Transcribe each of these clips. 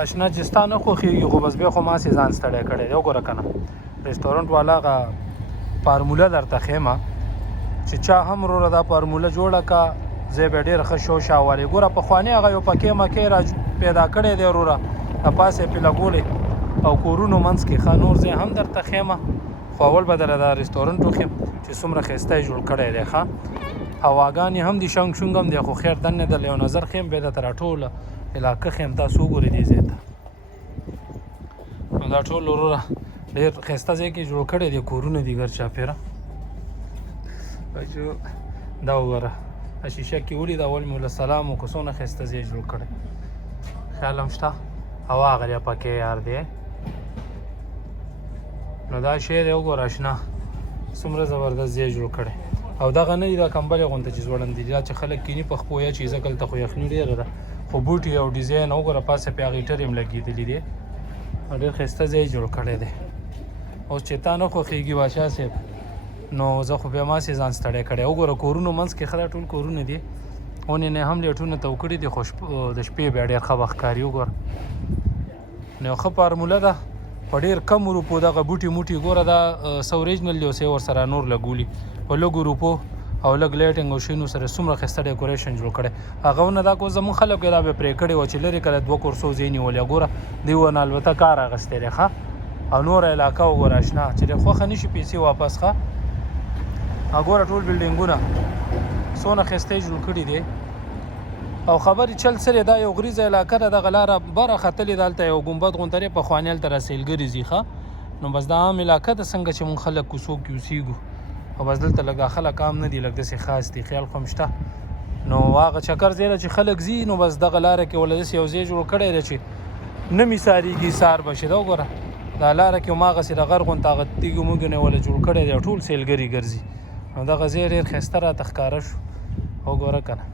اشنا چې ستا نه خوښېږي خو بس بیا خو ماسې ځان ستړی کړی دی وګوره که نه رسټورنټ والا هغه فارموله درته ښیم چې چا هم وروره دا فارموله جوړه که ځای به ډېر ښه شو شاوالې ګوره پخواني هغه یو پکې مکې را پیدا کړی دی وروره د پاسه یې پې لګولې او کورونو منځ کې ښه نور ځای هم درته ښیم خو اول به دله دا رسټورنټ وښیم چې څومره ښایسته یې جوړ کړی دی ښه هواګانې هم دي شنګ شونګ هم دی خو خیر دننه دله یو نظر ښیم بیا درته راټوله علاقه ښیم تاسو وګورئ دې ځای ته نو دا ټول وروره ډېر ښایسته ځای کې جوړ کړی دی کورونه دي ګر چاپېره دا وګوره شیشه کې ولید اول مې له سلام وکړو څونه ښایسته ځای جوړ کړی خیال هم شته هوا غلی پکې یار دی نو دا شی دی وګوره اشنا څومره زبردست ځای جوړ کړی او دغه نه دي دا کمبلې غونته چې ځوړند دي دا چې خلک کیني په خپو یا چې ځکه هلته خو یخني ډېره ده خو بوټي او ډیزاین وګوره پاسه پې هغه هیټر هم لګېدلي دی او ډېر ښایسته ځای جوړ کړی دی اوس چې تا نه خوښېږي باچا صاحب نو زه خو بیا ماسې ځان ستړی کړی وګوره کورونو منځ کې ښه دا ټول کورونه دي اونې نه هم لیټونه تو کړي دي خو د شپې بیا ډېر ښه به ښکاري وګوره نو یو ښه فارموله ده په ډېر کم روپو دغه بوټي موټي ګوره دا څه اوریجنل دی اوس یې ورسره نور لګولي په لږو روپو او لږ لایټنګ او شینو سره څومره ښایسته ډیکوریشن جوړ کړی هغه ونه دا کو زموږ خلک یې دا به پرې کړې وه چې لرې کله 2 کورسو ځای نیولې ګوره دوی ونه البته کار اخیستی دی ښه او نوره علاقه وګوره اشنا چې د خوښه نه شي پیسې واپس ښه ګوره ټول بلډینګونه څونه ښایسته یې جوړ کړي دی او خبرې چل سره دا یو غریزه علاقه ده دغه لاره بره ختلې ده هلته یو ګمبد غوندې دی پخواني هلته راسیلګرې ځي ښه نو بس دا عام علاقه ده څنګه چې مونږ خلک کوڅو کې اوسېږو او بس دلته لږ خلک عام نه دي لږ داسې خاص دي خیال خو هم شته نو هغه چکر ځای چې خلک ځي نو بس دغه لاره کې وله داسې یو ځای جوړ کړی دی چې نه مې سارېږي سار به شي دا وګوره دا لاره کې هماغسې د غر غوندې هغه تیږو موږو نه وله جوړ کړی دی او ټول سیلګري ګرځي نو دغه ځای ډېر ښایسته راته ښکاره شو وګوره که نه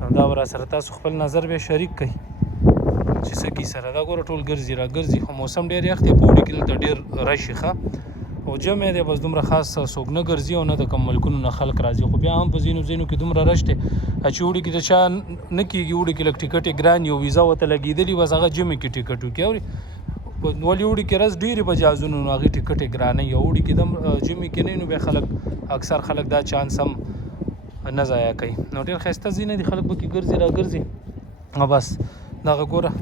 نو دا به راسره تاسو خپل نظر بیا شریک کوئ چې څه کي سره دا ګوره ټول ګرځي را ګرځي خو موسم ډېر یخ دی په اوړي کې دلته ډېر رش ښه او جمع دی بس دومره خاص څوک نه ګرځي او نه د کوم ملکونو نه خلک راځي خو بیا هم په ځینو ځینو کې دومره رش دی چې اوړي کې د چا نه کېږي اوړي کې لږ ټیکټ یې ګران یو ویزا ورته لګېدلي بس هغه جمع کې ټیکټ وکړي اورې ولې اوړي کې رس ډېرې په جازونو نو هغې ټیکټ یې ګرانوي او اوړي کې دم جمع کې نه نو بیا خلک اکثر خلک دا چانس هم نه ضایع کوي نو ډېر ښایسته ځینې دي خلک پکې ګرځي را ګرځي او بس دغه ګوره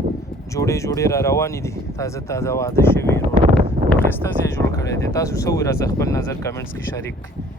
جوړې را روانې دي تازه تازه واده شوي نو ښایسته ځای جوړ کړی دی تاسو څه وایي راځه خپل نظر کمنټس کې شریک کړئ